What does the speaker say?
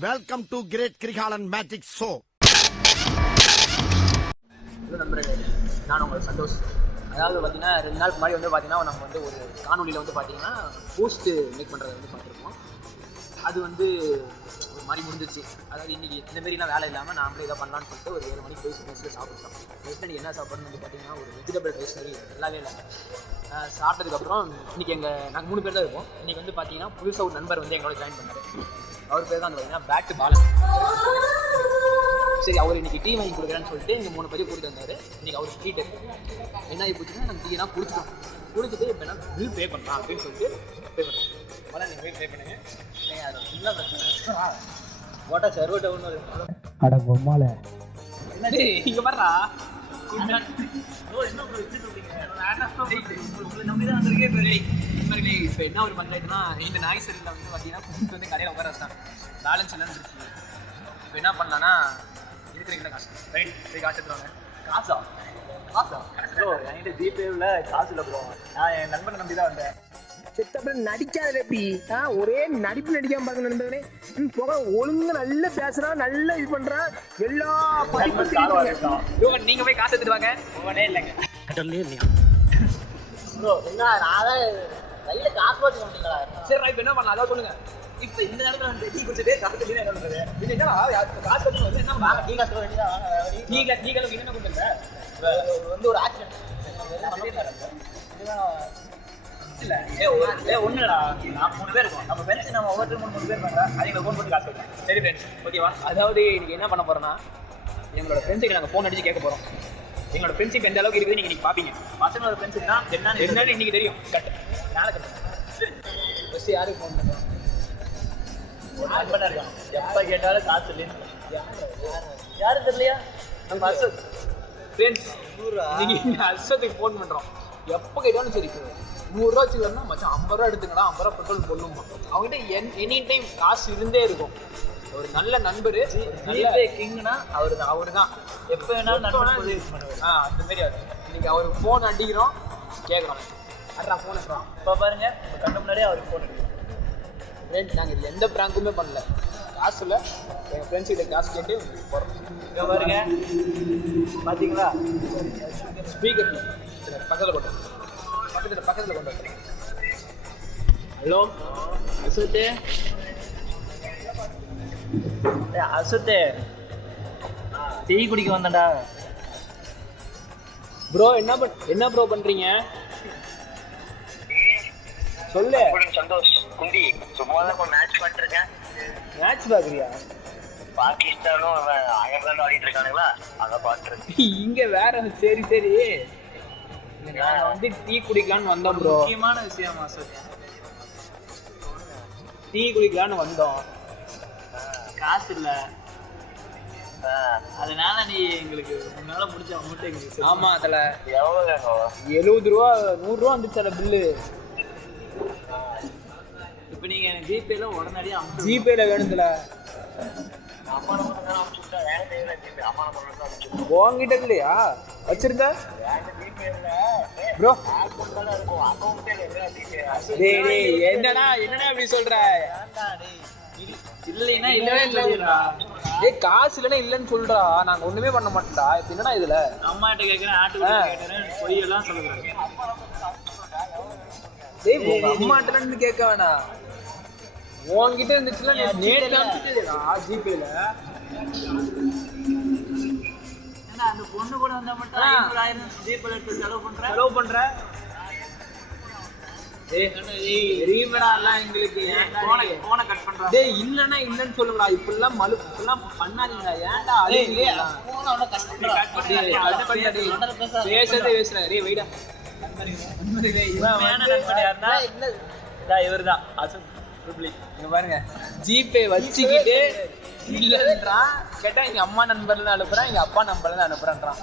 Welcome to great Kirikalan magic show. நண்பர்களே, நான் உங்களுக்கு சந்தோஷ். அதாவது பார்த்தீங்கன்னா 2 நாளுக்கு முன்னாடி வந்து பார்த்தீங்கன்னா நம்ம வந்து ஒரு காணொலியில் வந்து பார்த்தீங்கன்னா பூஸ்ட் மேக் பண்ணுறதை வந்து பார்த்துருக்கோம். அது வந்து ஒரு மாதிரி முடிஞ்சிச்சு. அதாவது இன்றைக்கி இந்தமாரிலாம் வேலை இல்லாமல் நாமளே இதை பண்ணலான்னு சொல்லிட்டு ஒரு 7 மணிக்கு போய் மெஸ்ஸில் சாப்பிட்டோம். மெஸ்ஸில் என்ன சாப்பிட்றதுன்னு வந்து பார்த்தீங்கன்னா ஒரு வெஜிடபிள் ரைஸ் மாதிரி நல்லாவே இல்லை. சாப்பிட்டதுக்கப்புறம் இன்றைக்கி நாங்கள் 3 பேர் தான் இருப்போம். இன்றைக்கி வந்து பார்த்தீங்கன்னா புதுசாக ஒரு நண்பர் வந்து எங்களோட ஜாயின் பண்ணார். அவர் பேர் தான் வந்து பார்த்தீங்கன்னா பேட்டு பாலன். சரி, அவர் இன்றைக்கி டீ வாங்கி கொடுக்குறேன்னு சொல்லிட்டு இங்கே 3 பேர் கூட்டிட்டு வந்தார். இன்றைக்கி அவர் ட்ரீட்டு என்ன ஆகி போச்சுன்னா நாங்கள் டீயெல்லாம் குடிச்சிட்டு இப்போ என்ன பில் பே பண்ணலாம் அப்படின்னு சொல்லிட்டு பே பண்ணுறோம். அதனால் நீங்கள் போய் பே பண்ணுங்க. அது சின்ன பிரச்சனை ஓட்டா சர்வ டவுன் அட பொம்மால என்னது இங்கே பாடுறா இப்போ என்ன ஒரு பஞ்சாயத்துனா இந்த நாய்சரியில் வந்து பார்த்தீங்கன்னா கூப்பிட்டு வந்து கடையில் உட்கார வச்சிட்டாங்க. பேலன்ஸ் எல்லாம் இருந்துச்சு. இப்போ என்ன பண்ணலான்னா இருக்கிறீங்களா காசு ரைட் சரி காசு எடுத்துருவாங்க. காசா ப்ரோ என்கிட்ட ஜிபேவில் காசு இல்லை ப்ரோ. நான் என் நண்பனை நம்பி தான் வந்தேன். செத்தப்ப நடிக்காத எப்படி ஒரே நடிப்பு நடிக்காம பாருங்க நண்பர்களே. போக ஒழுங்கு நல்லா பேசுறான், நல்லா இது பண்றான். எல்லா நீங்க போய் காசு எடுத்துட்டு வாங்க. ஒவ்வொன்றே இல்லைங்க கடல்லே இல்லையா ப்ரோ. என்ன நான் கையில காசு வச்சு வந்தீங்களா? சரி இப்போ என்ன பண்ணலாம் அதான் சொல்லுங்க. இப்போ இந்த நேரத்தில் வந்து டீ குடிச்சிட்டு காசு கட்டி என்ன பண்ணுறது? இது என்ன காசு வச்சு வந்து என்ன வாங்க டீ காசு டீ காசு என்ன கொடுத்துருங்க வந்து ஒரு ஆக்சிடென்ட் இல்லை ஒன்றுடா. நான் 3 பேர் இருக்கோம். நம்ம ஃப்ரெண்ட்ஸ் நம்ம ஒவ்வொருத்தரும் 3 பேர் பண்ணுறேன். அது எங்களுக்கு ஃபோன் போட்டு காசு வைக்கலாம். சரி ஃப்ரெண்ட்ஸ் ஓகேவா? அதாவது இன்னைக்கு என்ன பண்ண போகிறோன்னா எங்களோட ஃப்ரெண்ட்ஸுக்கு நாங்கள் ஃபோன் அடிச்சு கேட்க போகிறோம். எங்களோட ஃப்ரெண்ட்ஷிப் எந்த அளவுக்கு இருக்குது நீங்கள் பார்ப்பீங்க. பசங்களோட ஃப்ரெண்ட்ஷிப்னா என்னன்னு இன்னைக்கு தெரியும். கட் நாளை கட்டு ஃபஸ்ட்டு யாருக்கு ஃபோன் பண்ணுறோம்? ஒரு நண்பனாக இருக்கான். எப்போ கேட்டாலும் காசு இல்லைன்னு யாரும் தெரியலையா? நம்ம அசத் ஃப்ரெண்ட்ஸ் நீங்கள் அசத்துக்கு ஃபோன் பண்ணுறோம். எப்போ கேட்டாலும் சரி 100 ரூபா வச்சுக்கணும்னா மச்சான் 50 ரூபா எடுத்துக்கடா, 50 ரூபா பெட்ரோல் போடணுமா. அவங்ககிட்ட எனி டைம் காசு இருந்தே இருக்கும். ஒரு நல்ல நண்பர், கிங்னா அவரு தான் எப்போ வேணாலும் நண்பர் யூஸ் பண்ணுவார். அந்த மாரி அது இன்னைக்கு அவருக்கு ஃபோன் அடிக்கிறோம் கேட்குறோம். அட்ரா ஃபோன் எடுக்கிறோம். இப்போ பாருங்க கண்ணு முன்னாடியே அவருக்கு ஃபோன் எடுக்கிறோம். ஃப்ரெண்ட்ஸ் நாங்கள் இது எந்த ப்ராங்க்குமே பண்ணல. காசு இல்லை, எங்கள் ஃப்ரெண்ட்ஸ் கிட்ட காசு கேட்டு போகிறோம். இங்கே பாருங்க பார்த்தீங்களா ஸ்பீக்கர் பக்கத்தில் போட்டோம். பக்கத்தில் கொண்டு வந்துடுறேன். ஹலோ அசோத்தே அசோத்தே டீ குடிக்க வந்தேன்டா ப்ரோ. என்ன ப்ரோ பண்ணுறீங்க சொல்லு. சந்தோஷ் குண்டி சும்மா தான் மேட்ச் பண்ணிருக்கேன். மேட்ச் பார்க்குறியா? பாகிஸ்தானும் அயர்லாண்டும் ஆடிட்டு இருக்கானுங்களா, அதை பார்த்துருக்கு. இங்கே வேற சரி நாங்கள் வந்து டீ குடிக்கலான்னு வந்தோம் ப்ரோ. முக்கியமான விஷயமா சொல்லி டீ குடிக்கலான்னு வந்தோம். காசு இல்லை, அதனால நீ எங்களுக்கு முன்னால முடிச்ச அமௌண்ட் எங்களுக்கு. ஆமாம் அதில் எவ்வளோ 70 ரூபா 100 ரூபா வந்துச்சு அதில் பில்லு. இப்போ நீங்கள் ஜிபேல உடனடியாக ஜிபேல வேணும்ல. அம்மா நம்பர் அனுப்பிச்சுட்டேன். அம்மா நம்பர் உங்ககிட்ட இல்லையா வச்சிருந்த ப்ரோ? என்னடா இப்படி சொல்ற? இல்லைன்னா இல்லவே இல்லையா? காசு இல்லைன்னா இல்லைன்னு சொல்றா. நாங்க ஒண்ணுமே பண்ண மாட்டோம்டா. இப்ப என்னடா இதுல அம்மாட்ட கேட்கிறேன், ஆட்டு பொய்யெல்லாம் சொல்லுங்க. அம்மாட்ட கேட்க வேணாம், உன்கிட்ட இருந்துச்சுல ஜிபேல. அந்த பொண்ணு கூட வந்தா மட்டும் 500,000 ஜிபேல எடுத்து செலவு பண்ற. இல்லன்னா இல்லன்னு சொல்லுங்கடா. இப்பெல்லாம் பண்ணாதீங்கடா. ஏன்டா பேசுறதே பேசுறேன். வெயிடா இவர் தான் அசத். இங்க பாருங்க ஜிபே வச்சுக்கிட்டு இல்லைன்றான். கேட்டா எங்க அம்மா நம்பர்ல அனுப்புறேன், எங்க அப்பா நம்பர்ல அனுப்புறேன்றான்.